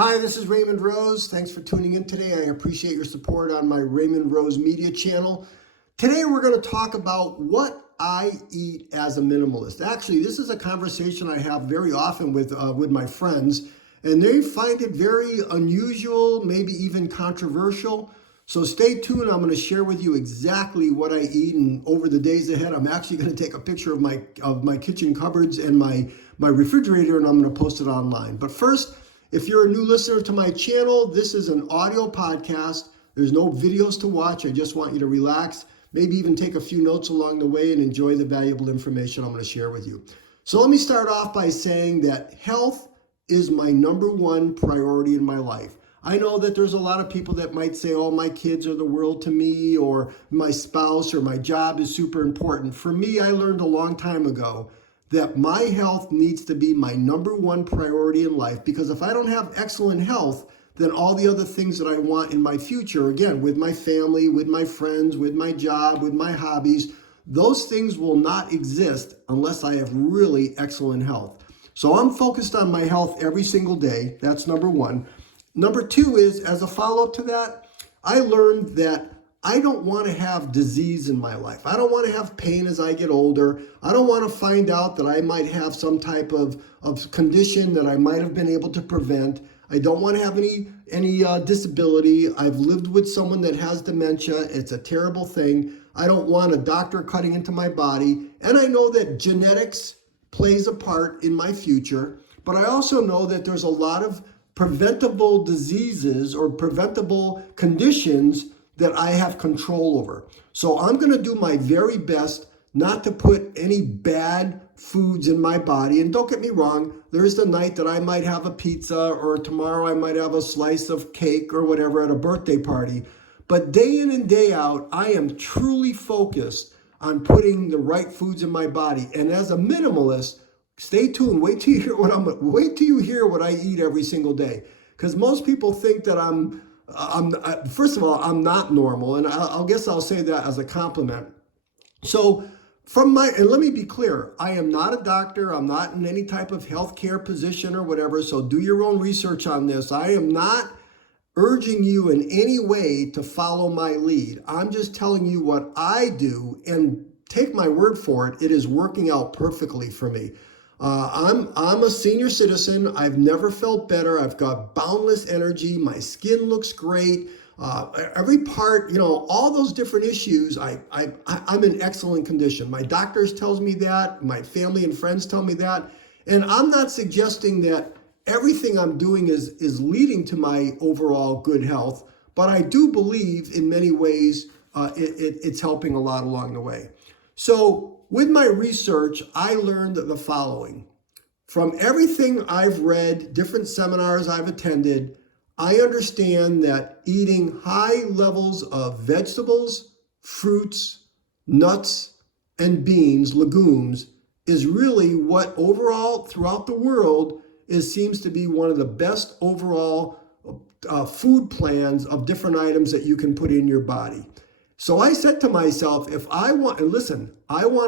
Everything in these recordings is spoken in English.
Hi, this is Raymond Rose. Thanks for tuning in today. I appreciate your support on my Raymond Rose Media channel. Today we're going to talk about what I eat as a minimalist. Actually, this is a conversation I have very often with my friends, and they find it very unusual, maybe even controversial. So stay tuned. I'm going to share with you exactly what I eat, and over the days ahead, I'm actually going to take a picture of my kitchen cupboards and my refrigerator, and I'm going to post it online. But first, if you're a new listener to my channel, this is an audio podcast. There's no videos to watch. I just want you to relax, maybe even take a few notes along the way and enjoy the valuable information I'm going to share with you. So let me start off by saying that health is my number one priority in my life. I know that there's a lot of people that might say, oh, my kids are the world to me, or my spouse or my job is super important. For me, I learned a long time ago that my health needs to be my number one priority in life, because if I don't have excellent health, then all the other things that I want in my future, again, with my family, with my friends, with my job, with my hobbies, those things will not exist unless I have really excellent health. So I'm focused on my health every single day. That's number one. Number two is, as a follow-up to that, I learned that I don't want to have disease in my life. I don't want to have pain as I get older. I don't want to find out that I might have some type of condition that I might have been able to prevent. I don't want to have any disability. I've lived with someone that has dementia. It's a terrible thing. I don't want a doctor cutting into my body. And I know that genetics plays a part in my future, but I also know that there's a lot of preventable diseases or preventable conditions that I have control over. So I'm going to do my very best not to put any bad foods in my body. And don't get me wrong, there's the night that I might have a pizza, or tomorrow I might have a slice of cake or whatever at a birthday party. But day in and day out, I am truly focused on putting the right foods in my body. And as a minimalist, stay tuned. Wait till you hear what I eat every single day. Because most people think that first of all, I'm not normal, and I guess I'll say that as a compliment. So and let me be clear, I am not a doctor. I'm not in any type of healthcare position or whatever. So do your own research on this. I am not urging you in any way to follow my lead. I'm just telling you what I do, and take my word for it, it is working out perfectly for me. I'm a senior citizen. I've never felt better. I've got boundless energy. My skin looks great. Every part, all those different issues, I'm in excellent condition. My doctors tells me that. My family and friends tell me that. And I'm not suggesting that everything I'm doing is leading to my overall good health, but I do believe in many ways it's helping a lot along the way. So with my research, I learned the following. From everything I've read, different seminars I've attended, I understand that eating high levels of vegetables, fruits, nuts, and beans, legumes, is really what overall throughout the world seems to be one of the best overall food plans of different items that you can put in your body. So I said to myself, I want to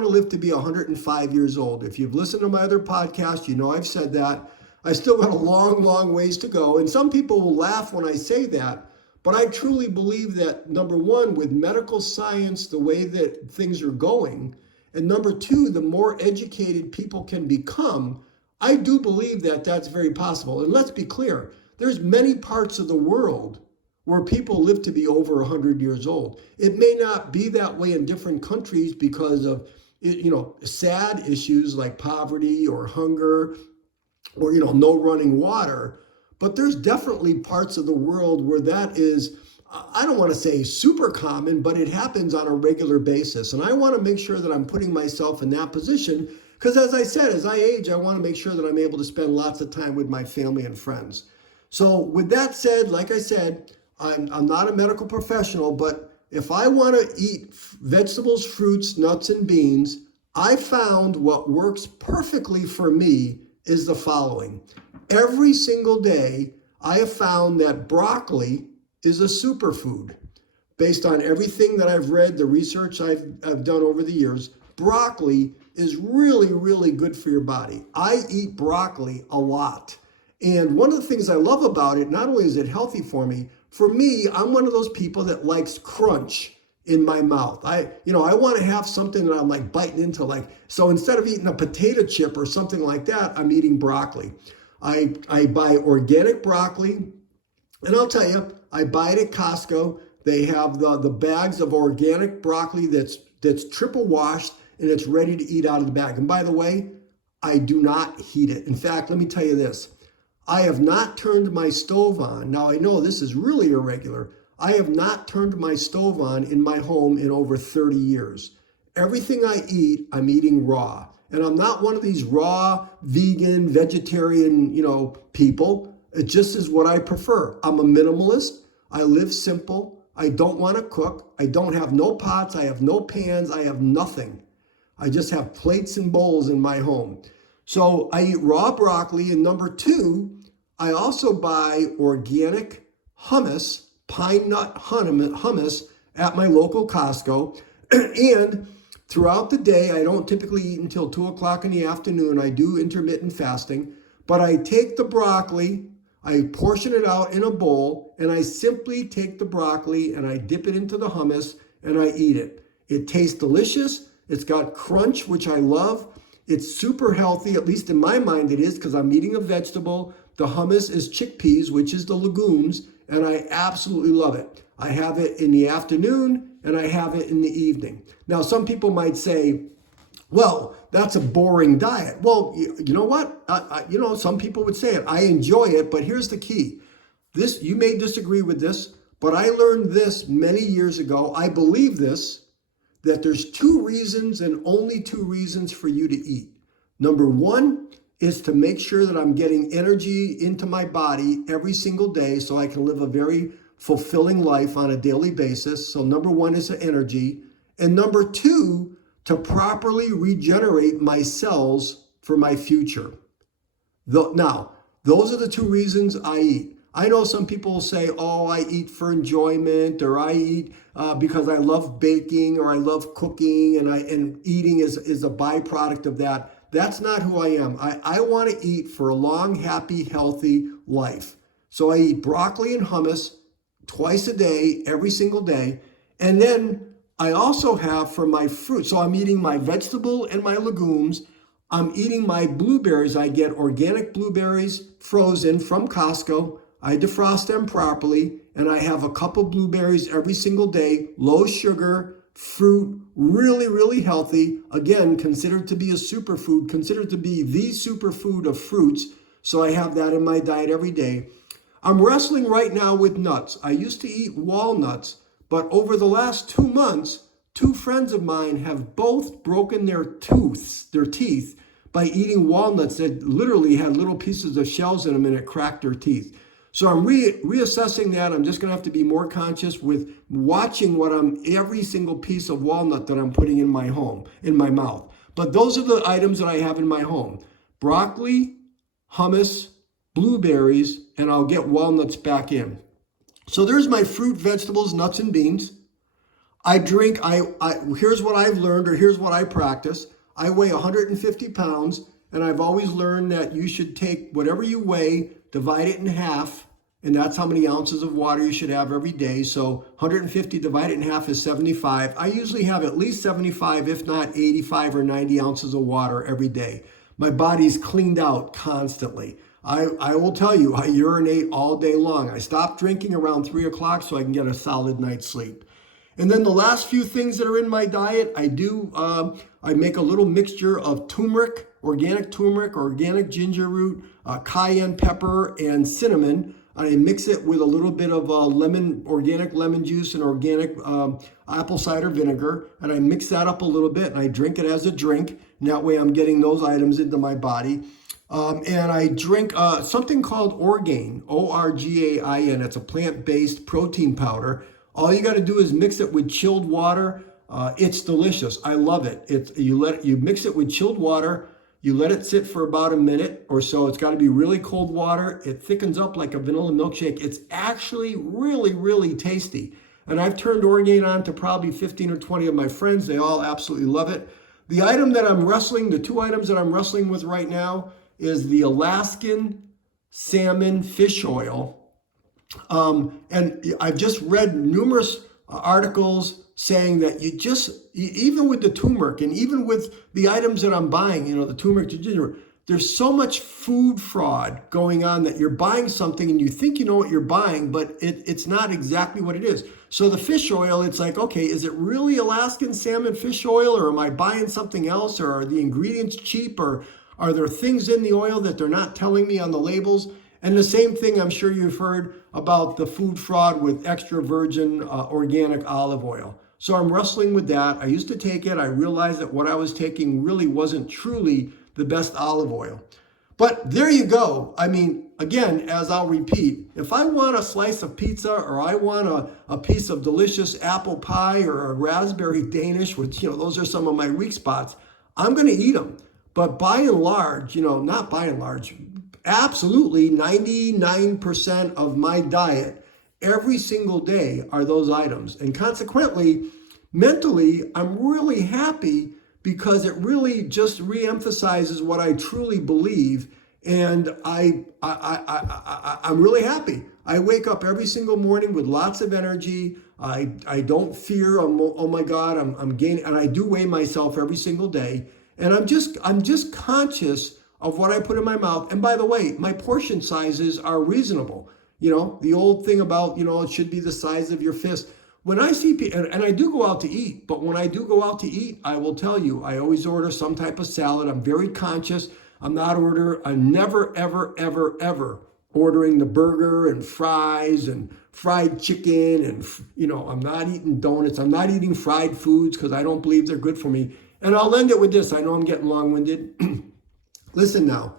live to be 105 years old. If you've listened to my other podcasts, you know I've said that. I still got a long, long ways to go. And some people will laugh when I say that, but I truly believe that, number one, with medical science, the way that things are going, and number two, the more educated people can become, I do believe that that's very possible. And let's be clear, there's many parts of the world where people live to be over 100 years old. It may not be that way in different countries because of, sad issues like poverty or hunger or, no running water. But there's definitely parts of the world where that is, I don't want to say super common, but it happens on a regular basis. And I want to make sure that I'm putting myself in that position because, as I said, as I age, I want to make sure that I'm able to spend lots of time with my family and friends. So with that said, like I said, I'm not a medical professional, but if I want to eat vegetables, fruits, nuts, and beans, I found what works perfectly for me is the following. Every single day, I have found that broccoli is a superfood. Based on everything that I've read, the research I've done over the years, broccoli is really, really good for your body. I eat broccoli a lot. And one of the things I love about it, not only is it healthy for me, I'm one of those people that likes crunch in my mouth. I want to have something that I'm like biting into, so instead of eating a potato chip or something like that, I'm eating broccoli. I buy organic broccoli, and I'll tell you, I buy it at Costco. They have the bags of organic broccoli that's triple washed and it's ready to eat out of the bag. And by the way, I do not heat it. In fact, let me tell you this. I have not turned my stove on. Now I know this is really irregular. I have not turned my stove on in my home in over 30 years. Everything I eat, I'm eating raw. And I'm not one of these raw, vegan, vegetarian, people. It just is what I prefer. I'm a minimalist. I live simple. I don't want to cook. I don't have no pots. I have no pans. I have nothing. I just have plates and bowls in my home. So I eat raw broccoli. And number two, I also buy organic hummus, pine nut hummus at my local Costco. And throughout the day, I don't typically eat until 2 o'clock in the afternoon. I do intermittent fasting, but I take the broccoli, I portion it out in a bowl, and I simply take the broccoli and I dip it into the hummus and I eat it. It tastes delicious. It's got crunch, which I love. It's super healthy, at least in my mind it is, because I'm eating a vegetable. The hummus is chickpeas, which is the legumes, and I absolutely love it. I have it in the afternoon and I have it in the evening. Now, some people might say, well, that's a boring diet. Well, you know what? Some people would say it. I enjoy it, but here's the key. You may disagree with this, but I learned this many years ago. I believe this, that there's 2 reasons and only 2 reasons for you to eat. Number 1 is to make sure that I'm getting energy into my body every single day so I can live a very fulfilling life on a daily basis. So number 1 is the energy. And number 2, to properly regenerate my cells for my future. Now, those are the 2 reasons I eat. I know some people will say, oh, I eat for enjoyment, or I eat because I love baking, or I love cooking, and eating is a byproduct of that. That's not who I am. I want to eat for a long, happy, healthy life. So I eat broccoli and hummus twice a day, every single day. And then I also have for my fruit. So I'm eating my vegetable and my legumes. I'm eating my blueberries. I get organic blueberries frozen from Costco. I defrost them properly, and I have a cup of blueberries every single day, low sugar, fruit, really, really healthy. Again, considered to be a superfood, considered to be the superfood of fruits. So I have that in my diet every day. I'm wrestling right now with nuts. I used to eat walnuts, but over the last 2 months, 2 friends of mine have both broken their teeth by eating walnuts that literally had little pieces of shells in them and it cracked their teeth. So I'm reassessing that. I'm just going to have to be more conscious with watching every single piece of walnut that I'm putting in my mouth. But those are the items that I have in my home: broccoli, hummus, blueberries, and I'll get walnuts back in. So there's my fruit, vegetables, nuts, and beans. I drink, here's what I've learned, or here's what I practice. I weigh 150 pounds, and I've always learned that you should take whatever you weigh, divide it in half, and that's how many ounces of water you should have every day. So 150 divided in half is 75. I usually have at least 75, if not 85 or 90 ounces of water every day. My body's cleaned out constantly. I will tell you, I urinate all day long. I stop drinking around 3 o'clock so I can get a solid night's sleep. And then the last few things that are in my diet, I make a little mixture of turmeric, organic ginger root, cayenne pepper, and cinnamon. I mix it with a little bit of organic lemon juice and organic apple cider vinegar. And I mix that up a little bit and I drink it as a drink. And that way I'm getting those items into my body. And I drink something called Orgain, Orgain. It's a plant-based protein powder. All you got to do is mix it with chilled water. It's delicious. I love it. You mix it with chilled water. You let it sit for about a minute or so. It's got to be really cold water. It thickens up like a vanilla milkshake. It's actually really, really tasty. And I've turned Orgain on to probably 15 or 20 of my friends. They all absolutely love it. The 2 items that I'm wrestling with right now is the Alaskan salmon fish oil. And I've just read numerous articles saying that even with the turmeric and even with the items that I'm buying, the turmeric, the ginger, there's so much food fraud going on that you're buying something and you think you know what you're buying, but it's not exactly what it is. So the fish oil, it's like, okay, is it really Alaskan salmon fish oil, or am I buying something else, or are the ingredients cheap, or are there things in the oil that they're not telling me on the labels? And the same thing, I'm sure you've heard about the food fraud with extra virgin organic olive oil. So I'm wrestling with that. I used to take it. I realized that what I was taking really wasn't truly the best olive oil. But there you go. I mean, again, as I'll repeat, if I want a slice of pizza, or I want a piece of delicious apple pie, or a raspberry Danish, which, those are some of my weak spots, I'm going to eat them. But by and large, not by and large, absolutely 99% of my diet every single day are those items. And consequently, mentally, I'm really happy, because it really just reemphasizes what I truly believe. And I'm really happy. I wake up every single morning with lots of energy. I don't fear, oh my God, I'm gaining, and I do weigh myself every single day. And I'm just conscious of what I put in my mouth. And by the way, my portion sizes are reasonable. The old thing about, it should be the size of your fist. When I see people, and I do go out to eat, but when I do go out to eat, I will tell you, I always order some type of salad. I'm very conscious. I'm never, ever, ever, ever ordering the burger and fries and fried chicken. And, I'm not eating donuts. I'm not eating fried foods because I don't believe they're good for me. And I'll end it with this. I know I'm getting long-winded. Listen now,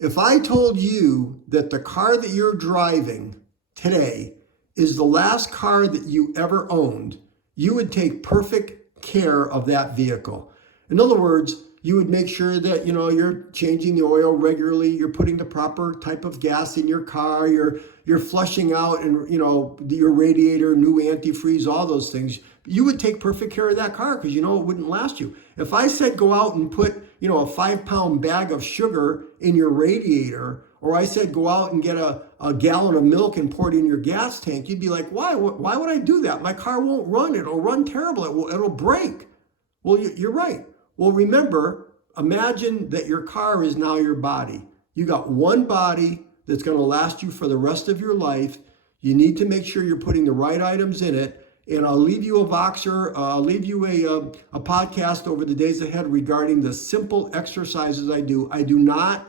if I told you that the car that you're driving today is the last car that you ever owned, you would take perfect care of that vehicle. In other words, you would make sure that, you're changing the oil regularly, you're putting the proper type of gas in your car, you're flushing out and, your radiator, new antifreeze, all those things. You would take perfect care of that car because it wouldn't last you. If I said go out and put, a 5-pound bag of sugar in your radiator, or I said go out and get a gallon of milk and pour it in your gas tank, you'd be like, why? Why would I do that? My car won't run. It'll run terrible. It'll break. Well, you're right. Well, remember, imagine that your car is now your body. You got one body that's going to last you for the rest of your life. You need to make sure you're putting the right items in it. And I'll leave you I'll leave you a podcast over the days ahead regarding the simple exercises I do. I do not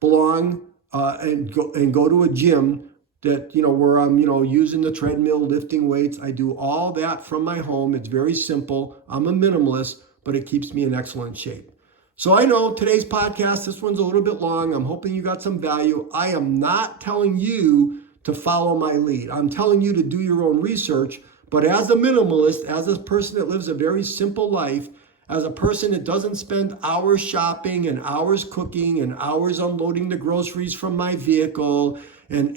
belong and go to a gym that, where I'm, using the treadmill, lifting weights. I do all that from my home. It's very simple. I'm a minimalist, but it keeps me in excellent shape. So I know today's podcast, this one's a little bit long. I'm hoping you got some value. I am not telling you to follow my lead. I'm telling you to do your own research. But as a minimalist, as a person that lives a very simple life, as a person that doesn't spend hours shopping and hours cooking and hours unloading the groceries from my vehicle, and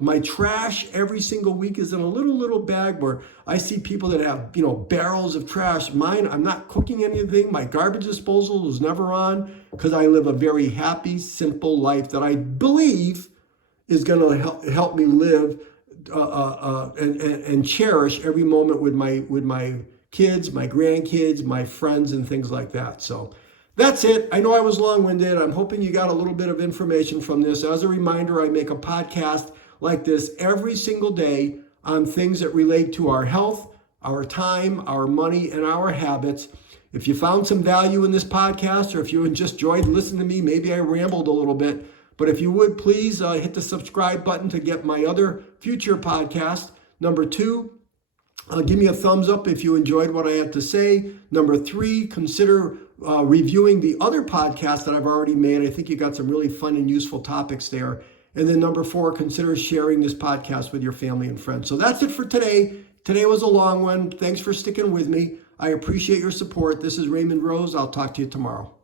my trash every single week is in a little bag where I see people that have barrels of trash. Mine, I'm not cooking anything. My garbage disposal is never on because I live a very happy, simple life that I believe is going to help me live and cherish every moment with my kids, my grandkids, my friends, and things like that. So that's it. I know I was long-winded. I'm hoping you got a little bit of information from this. As a reminder, I make a podcast like this every single day on things that relate to our health, our time, our money, and our habits. If you found some value in this podcast, or if you just enjoyed listening to me, maybe I rambled a little bit, but if you would, please hit the subscribe button to get my other future podcast. Number 2, give me a thumbs up if you enjoyed what I had to say. Number 3, consider reviewing the other podcasts that I've already made. I think you got some really fun and useful topics there. And then number 4, consider sharing this podcast with your family and friends. So that's it for today. Today was a long one. Thanks for sticking with me. I appreciate your support. This is Raymond Rose. I'll talk to you tomorrow.